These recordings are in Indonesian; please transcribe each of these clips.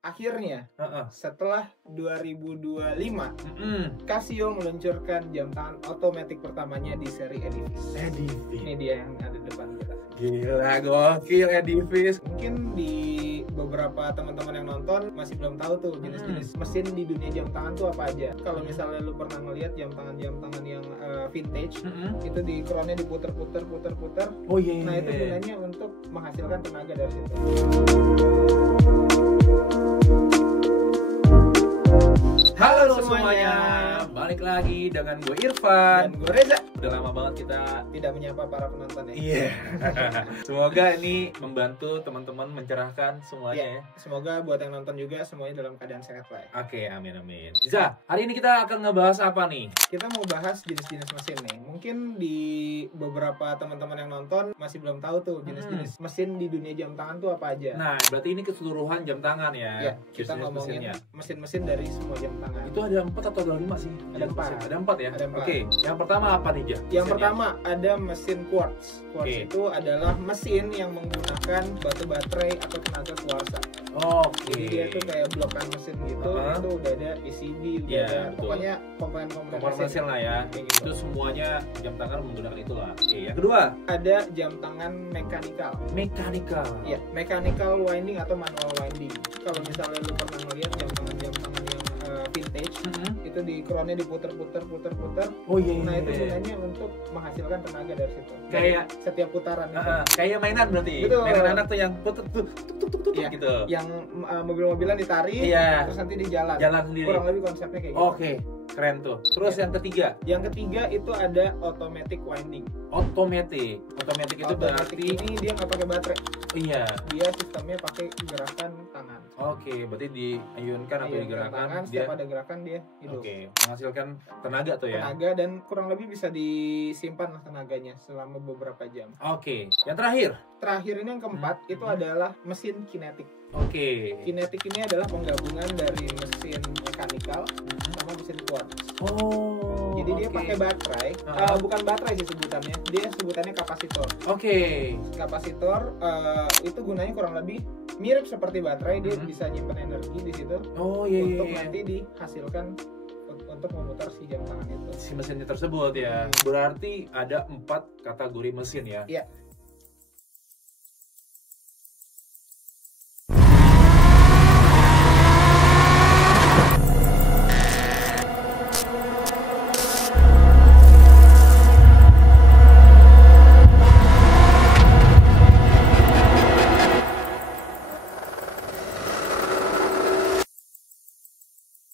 Akhirnya, setelah 2025, Casio meluncurkan jam tangan otomatis pertamanya di seri Edifice. Ini dia yang ada di depan kita. Gila, gokil Edifice. Mungkin di beberapa teman-teman yang nonton masih belum tahu tuh jenis-jenis mesin di dunia jam tangan tuh apa aja. Kalau misalnya lu pernah ngeliat jam tangan yang vintage, itu di crownnya diputer-puter. Oh iya. Nah itu gunanya untuk menghasilkan tenaga dari situ. Halo semuanya, balik lagi dengan gue Irfan dan gue Reza. Udah lama banget kita tidak menyapa para penonton ya. Iya. Semoga ini membantu teman-teman mencerahkan semuanya ya. Semoga buat yang nonton juga semuanya dalam keadaan sehat lah. Oke, amin. Za, hari ini kita akan ngebahas apa nih? Kita mau bahas jenis-jenis mesin nih. Mungkin di beberapa teman-teman yang nonton masih belum tahu tuh jenis-jenis mesin di dunia jam tangan tuh apa aja. Nah, berarti ini keseluruhan jam tangan ya. Ya, kita ngomongin mesin-mesin dari semua jam tangan. Itu ada 4 atau ada 5 sih? Ada 4. Ada 4 ya? Ada 4. Oke, yang pertama apa nih, Ja? Yang pertama ada mesin quartz. Quartz itu adalah mesin yang menggunakan batu baterai atau tenaga kuarsa. Jadi dia tuh kayak blokan mesin gitu, itu udah ada ECD, udah ada pokoknya komponen mesin lah ya. Gitu. Itu semuanya jam tangan menggunakan itulah. Oke, yang kedua ada jam tangan mekanikal. Ya, mechanical winding atau manual winding. Kalau misalnya lu pernah ngeliat jam tangan yang vintage, itu di crownnya diputer-puter. Oh iya. Nah itu gunanya untuk menghasilkan tenaga dari situ. Kayak setiap putaran itu. Kayak mainan berarti. Betul. Mainan anak tuh yang tuk gitu. Yang mobil-mobilan ditarik, terus nanti di jalan sendiri. Kurang lebih konsepnya kayak gitu. Oke, keren tuh. Terus yang ketiga? Yang ketiga itu ada automatic winding. Automatic itu berarti ini dia nggak pakai baterai. Iya. Dia sistemnya pakai gerakan tangan. Oke, berarti diayunkan atau digerakkan. Setiap ada gerakan dia hidup. Oke, menghasilkan tenaga tuh ya. Tenaga dan kurang lebih bisa disimpan lah tenaganya selama beberapa jam. Oke, yang terakhir ini yang keempat itu adalah mesin kinetik. Oke. Kinetik ini adalah penggabungan dari mesin mekanikal sama mesin quartz. Jadi dia pakai baterai, bukan baterai sih sebutannya, dia sebutannya kapasitor. Kapasitor itu gunanya kurang lebih mirip seperti baterai, dia bisa nyimpen energi di situ untuk nanti dihasilkan untuk memutar si jam tangan itu. Si mesinnya tersebut ya. Berarti ada 4 kategori mesin ya. Iya.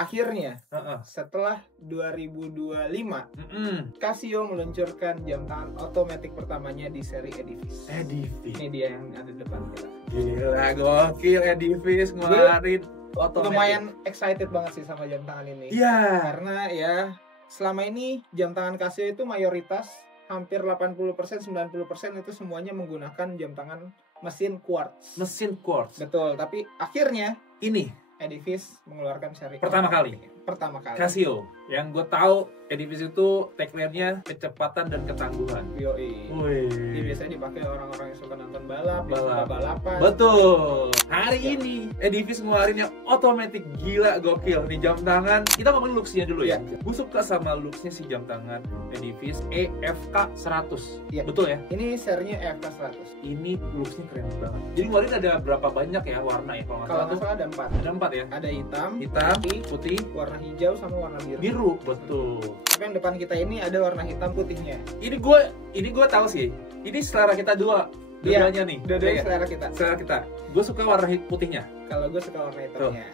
Akhirnya, setelah 2025, Casio meluncurkan jam tangan otomatis pertamanya di seri Edifice. Ini dia yang ada di depan kita. Gila, gokil Edifice ngeluarin otomatis. Lumayan excited banget sih sama jam tangan ini. Iya. Karena ya selama ini jam tangan Casio itu mayoritas hampir 80%, 90% itu semuanya menggunakan jam tangan mesin quartz. Betul, tapi akhirnya ini Edifice mengeluarkan seri pertama kali Casio. Yang gue tahu Edifice itu tagline-nya kecepatan dan ketangguhan. Ini biasanya dipakai orang-orang yang suka nonton balapan. Betul. Hari ini Edifice ngeluarin yang otomatis, gila gokil. Nih jam tangan, kita ngomongin looks-nya dulu ya. Gue suka sama looks-nya si jam tangan Edifice EFK 100. Betul ya? Ini serinya EFK 100. Ini looks-nya keren banget. Jadi ngeluarin ada berapa banyak ya warna ya kalau nggak salah ada 4. Ada 4 ya? Ada hitam, putih, warna hijau sama warna biru. Betul. Tapi yang depan kita ini ada warna hitam putihnya. Ini gue tahu sih. Ini selera kita dua-duanya nih. Dua-duanya selera kita. Gue suka warna putihnya. Kalau gue suka warna hitamnya.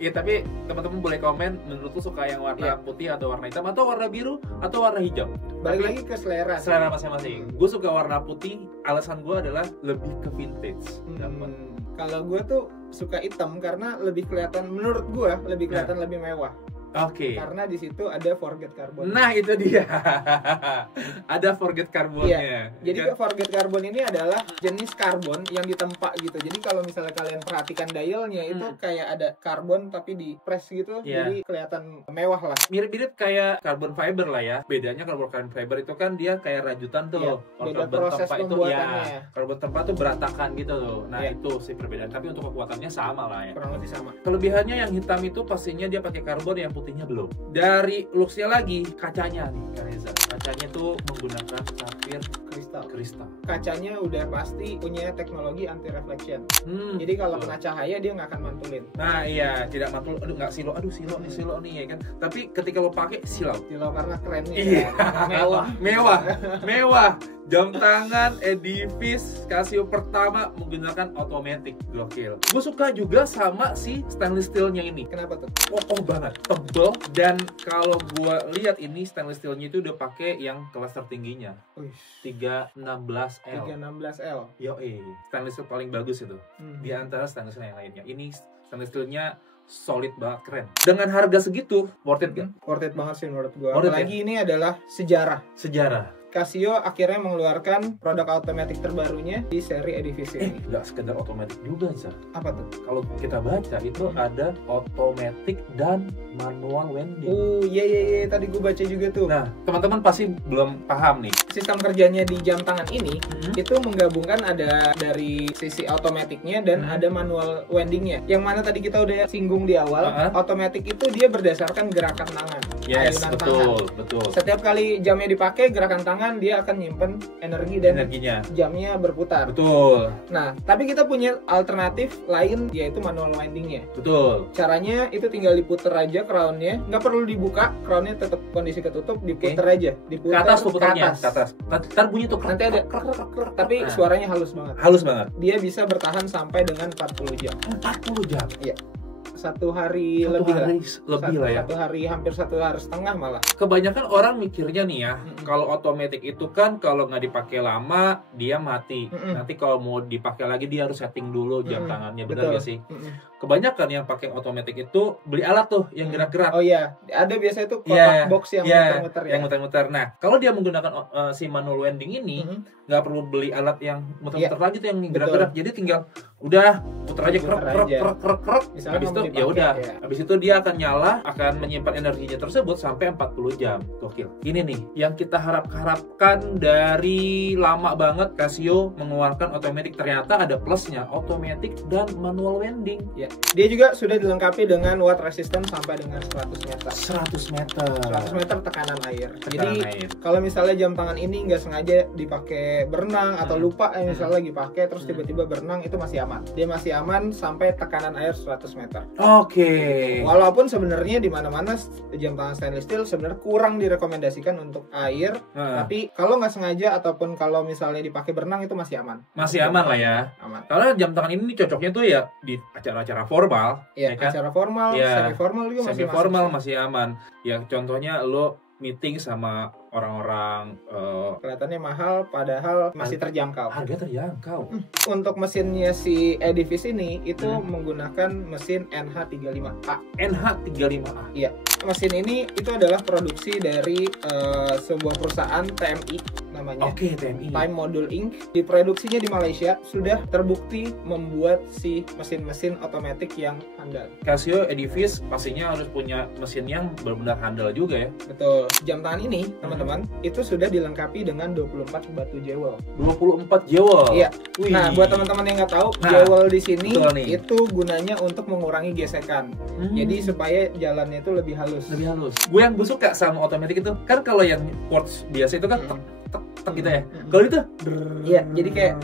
Iya, tapi teman-teman boleh komen menurut lu suka yang warna putih atau warna hitam atau warna biru atau warna hijau. Balik lagi ke selera masing-masing. Gue suka warna putih. Alasan gue adalah lebih ke vintage. Kalau gue tuh suka hitam karena lebih kelihatan, menurut gue lebih kelihatan lebih mewah. Oke. Karena di situ ada forget carbon. Nah, itu dia. Ada forget carbonnya. Iya. Jadi forget carbon ini adalah jenis karbon yang ditempa gitu. Jadi kalau misalnya kalian perhatikan dialnya itu kayak ada karbon tapi di press gitu, jadi kelihatan mewah lah. Mirip-mirip kayak carbon fiber lah ya. Bedanya carbon fiber itu kan dia kayak rajutan tuh. Beda proses pembuatannya. Carbon tempa tuh berantakan gitu tuh. Nah, itu sih perbedaan. Tapi untuk kekuatannya sama lah ya. Kurang lebih sama. Kelebihannya yang hitam itu pastinya dia pakai karbon, yang putihnya belum. Dari looks-nya lagi, kacanya nih, Reza. Kacanya tuh menggunakan sapphire kristal. Kacanya udah pasti punya teknologi anti reflection. Jadi kalau kena cahaya dia nggak akan mantulin. Nah iya, tidak mantul. Aduh nggak silo. Aduh silo nih ya kan. Tapi ketika lo pakai silau karena kerennya. Iya. Kan? Mewah. Jam tangan Edifice Casio pertama menggunakan automatic, gokil. Gue suka juga sama si stainless steelnya ini. Kenapa tuh? Kokoh banget, tebel, dan kalau gue lihat ini stainless steelnya itu udah pakai yang kelas tertingginya. 316L. 316L. Stainless steel paling bagus itu. Di antara stainless steel yang lainnya. Ini stainless steelnya solid banget, keren. Dengan harga segitu, worth it gak? Worth it banget sih menurut gue. Apalagi ini adalah sejarah. Casio akhirnya mengeluarkan produk otomatis terbarunya di seri Edifice ini. Nggak sekedar otomatis juga, Zah. Apa tuh? Kalau kita baca itu ada otomatis dan manual winding. Iya, tadi gue baca juga tuh. Nah, teman-teman pasti belum paham nih. Sistem kerjanya di jam tangan ini itu menggabungkan ada dari sisi otomatiknya dan ada manual windingnya. Yang mana tadi kita udah singgung di awal, otomatik itu dia berdasarkan gerakan tangan. Yes, ayunan tangan. Betul. Setiap kali jamnya dipakai, gerakan tangan dia akan nyimpen energi dan energinya. Jamnya berputar. Betul. Nah, tapi kita punya alternatif lain, yaitu manual windingnya. Betul. Caranya itu tinggal diputer aja crownnya, nggak perlu dibuka, crownnya tetap kondisi ketutup, diputer aja, diputer ke atas. Ntar bunyi tuh nanti ada tapi suaranya halus banget. Dia bisa bertahan sampai dengan 40 jam. 40 jam? Iya. Satu hari lebih lah ya. Hampir satu hari setengah malah. Kebanyakan orang mikirnya nih ya, kalau otomatis itu kan kalau nggak dipakai lama dia mati. Nanti kalau mau dipakai lagi dia harus setting dulu jam tangannya, benar nggak sih? Kebanyakan yang pakai otomatis itu beli alat tuh yang gerak-gerak. Oh iya, ada biasanya tuh kotak box yang muter-muter ya. Yang muter-muter. Nah, kalau dia menggunakan si manual winding ini, nggak perlu beli alat yang muter-muter lagi tuh yang gerak-gerak. Jadi tinggal udah puter aja krek. Habis itu ya udah. Habis itu dia akan nyala, akan menyimpan energinya tersebut sampai 40 jam. Gokil. Ini nih yang kita harapkan dari lama banget Casio mengeluarkan otomatis. Ternyata ada plusnya, otomatis dan manual winding. Ya. Dia juga sudah dilengkapi dengan watt resistance sampai dengan 100 meter. 100 meter tekanan air. Jadi kalau misalnya jam tangan ini nggak sengaja dipakai berenang atau lupa misalnya lagi pakai terus tiba-tiba berenang, itu masih aman. Dia masih aman sampai tekanan air 100 meter. Oke. Walaupun sebenarnya di mana-mana jam tangan stainless steel sebenarnya kurang direkomendasikan untuk air, tapi kalau nggak sengaja ataupun kalau misalnya dipakai berenang itu masih aman. Masih aman lah ya. Aman. Karena jam tangan ini cocoknya tuh ya di acara-acara formal, ya kan? Acara formal, semi formal juga masih aman. Ya contohnya lo meeting sama orang-orang kelihatannya mahal padahal masih terjangkau. Harga terjangkau. Untuk mesinnya si Edifice ini itu menggunakan mesin NH35A. NH35A. Iya. Mesin ini itu adalah produksi dari sebuah perusahaan TMI namanya. Oke, TMI. Time Module Inc. Diproduksinya di Malaysia, sudah terbukti membuat si mesin-mesin otomatis yang handal. Casio Edifice pastinya harus punya mesin yang benar-benar handal juga ya. Betul. Jam tangan ini, teman-teman, itu sudah dilengkapi dengan 24 batu jewel. 24 jewel. Iya. Nah, buat teman-teman yang nggak tahu, jewel di sini itu gunanya untuk mengurangi gesekan. Jadi supaya jalannya itu lebih halus. Gue yang suka sama otomatis itu kan kalau yang quartz biasa itu kan tek gitu ya. Kalau itu iya, jadi kayak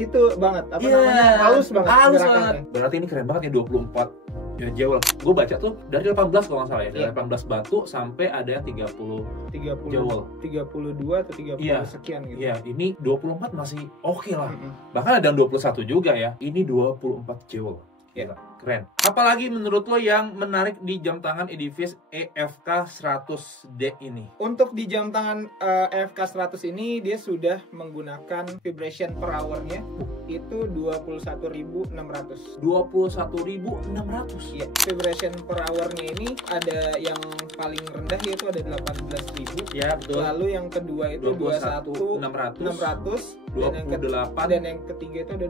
itu banget namanya halus banget. Berarti ini keren banget ya 24 ya jewel. Gue baca tuh dari 18 kalau nggak salah ya. Dari 18 batu sampai ada yang 30 jewel. 32 atau 30 sekian gitu. Iya, ini 24 masih oke lah. Bahkan ada yang 21 juga ya. Ini 24 jewel. Iya. Keren. Apalagi menurut lo yang menarik di jam tangan Edifice EFK 100D ini? Untuk di jam tangan EFK 100 ini dia sudah menggunakan vibration per hour-nya itu 21.600. 21.600. Iya, vibration per hour-nya ini ada yang paling rendah yaitu ada 18.000. Ya, betul. Lalu yang kedua itu 21.600. 28 dan yang ketiga itu ada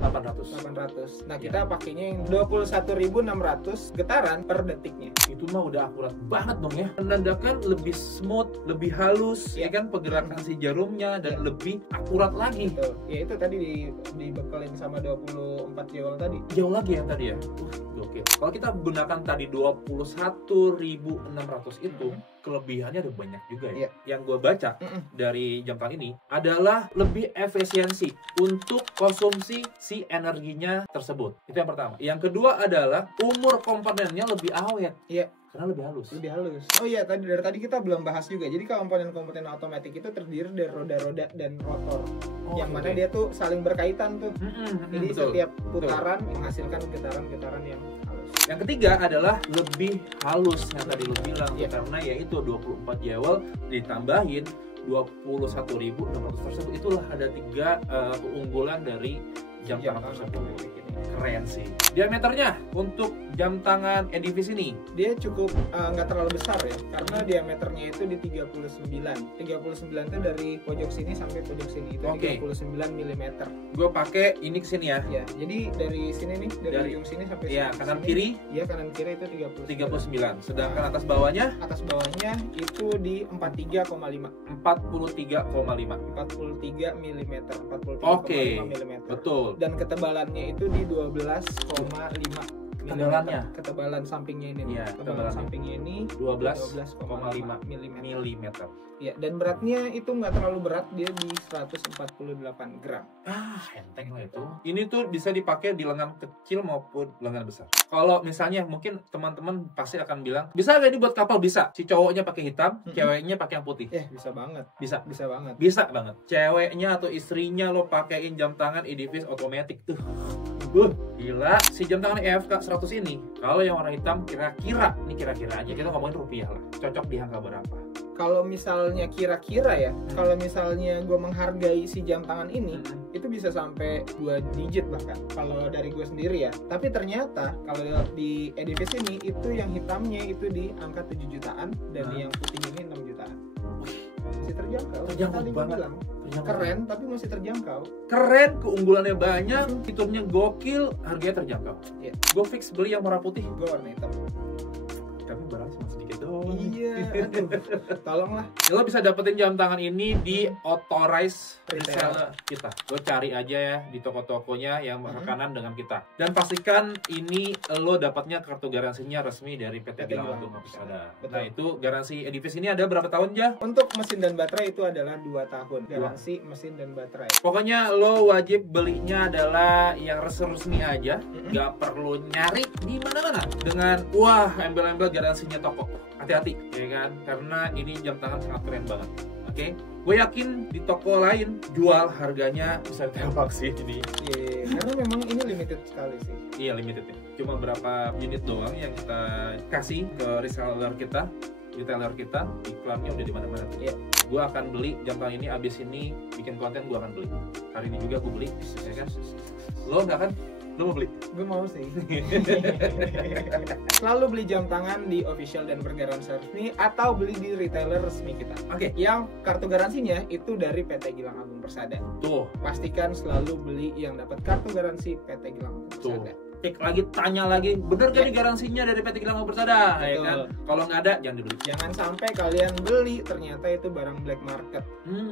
28.800. Nah, kita pakainya yang 21.600 getaran per detiknya. Itu mah udah akurat banget dong ya. Menandakan lebih smooth, lebih halus, ya kan pergerakan si jarumnya dan lebih akurat lagi. Betul. Ya itu tadi dibekelin sama 24 joule tadi. Jauh lagi ya tadi ya. Gokil. Kalau kita gunakan tadi 21.600 itu kelebihannya ada banyak juga ya. Yang gue baca dari jam tangan ini adalah lebih efisiensi untuk konsumsi si energinya tersebut. Itu yang pertama. Yang kedua adalah umur komponennya lebih awet. Iya. Karena lebih halus. Lebih halus. Oh iya, dari tadi kita belum bahas juga. Jadi komponen-komponen otomatis itu terdiri dari roda-roda dan rotor. Yang mana dia tuh saling berkaitan tuh. Jadi setiap putaran menghasilkan getaran-getaran yang halus. Yang ketiga adalah lebih halus yang tadi lu bilang. Karena yaitu 24 joule ditambahin 21.600 tersebut. Itulah ada 3 keunggulan dari jam tangan tersebut. Keren sih. Diameternya untuk jam tangan Edifice ini dia cukup nggak terlalu besar ya, karena diameternya itu di 39 itu dari pojok sini sampai pojok sini itu 39 mm. Gue pakai ini kesini ya. Ya, jadi dari sini nih, dari ujung sini sampai kanan kiri. Iya, kanan kiri itu 39. Sedangkan atas bawahnya itu di 43,5 mm. 43 mm. Betul. Dan ketebalannya itu di 12,5 ketebalan sampingnya ini. Iya, ketebalan sampingnya ini 12,5 mm. Ya, dan beratnya itu nggak terlalu berat, dia di 148 gram. Enteng lah itu. Ini tuh bisa dipakai di lengan kecil maupun lengan besar. Kalau misalnya mungkin teman-teman pasti akan bilang, bisa nggak ini buat kapal? Bisa. Si cowoknya pakai hitam, ceweknya pakai yang putih. Bisa banget. Bisa banget. Ceweknya atau istrinya lo pakein jam tangan Edifice otomatis tuh. Gila, si jam tangan EFK 100 ini kalau yang warna hitam kira-kira aja, kita ngomongin rupiah lah, cocok di angka berapa? Kalau misalnya kira-kira ya, kalau misalnya gue menghargai si jam tangan ini, itu bisa sampai 2 digit bahkan kalau dari gue sendiri ya. Tapi ternyata kalau di Edifice ini itu yang hitamnya itu di angka 7 jutaan dan yang putih ini 6 jutaan. Masih terjangkau banget. Keren tapi masih terjangkau. Keren, keunggulannya banyak, fiturnya gokil, harganya terjangkau. Gue fix beli yang warna putih, gue warna hitam. Tapi barang cuma sedikit doang. Iya, tolonglah. Lo bisa dapetin jam tangan ini di authorized reseller kita. Lo cari aja ya di toko-tokonya yang berkenan dengan kita. Dan pastikan ini lo dapatnya kartu garansinya resmi dari PT Gilang Agung Persada. Nah, itu garansi Edifice ini ada berapa tahun ya? Untuk mesin dan baterai itu adalah 2 tahun. Garansi mesin dan baterai. Pokoknya lo wajib belinya adalah yang resmi aja. Gak perlu nyari di mana-mana dengan embel-embel garansinya toko. Hati-hati ya kan, karena ini jam tangan sangat keren banget. Oke, gue yakin di toko lain jual harganya bisa ditebak sih ini. Karena memang ini limited sekali sih. Iya, limited ya. Cuma berapa unit doang yang kita kasih ke reseller kita, retailer kita. Iklannya udah di mana-mana. Gue akan beli jam tangan ini, abis ini bikin konten gue akan beli. Hari ini juga gue beli, ya kan? Lo nggak kan? Lo mau beli? Gue mau sih. Selalu beli jam tangan di official dan bergaransi resmi atau beli di retailer resmi kita. Yang kartu garansinya itu dari PT Gilang Agung Persada. Tuh. Pastikan selalu beli yang dapat kartu garansi PT Gilang Agung Persada. Cek lagi, tanya lagi, bener gak nih garansinya dari PT Gilang Agung Persada? Ya kan? Kalau nggak ada, jangan dibeli. Jangan sampai kalian beli ternyata itu barang black market.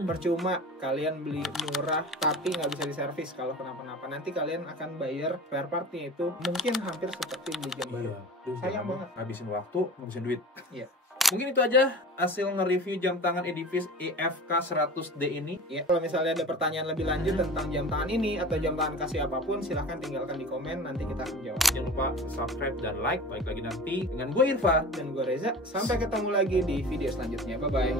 Percuma kalian beli murah tapi nggak bisa diservis kalau kenapa-napa. Nanti kalian akan bayar spare partnya itu mungkin hampir seperti beli jam baru. Sayang banget. Habisin waktu, habisin duit. Iya. Mungkin itu aja hasil nge-review jam tangan Edifice EFK 100D ini. Kalau misalnya ada pertanyaan lebih lanjut tentang jam tangan ini atau jam tangan kasih apapun, silahkan tinggalkan di komen, nanti kita akan jawab. Jangan lupa subscribe dan like. Balik lagi nanti dengan gue Irfan dan gue Reza. Sampai ketemu lagi di video selanjutnya. Bye-bye.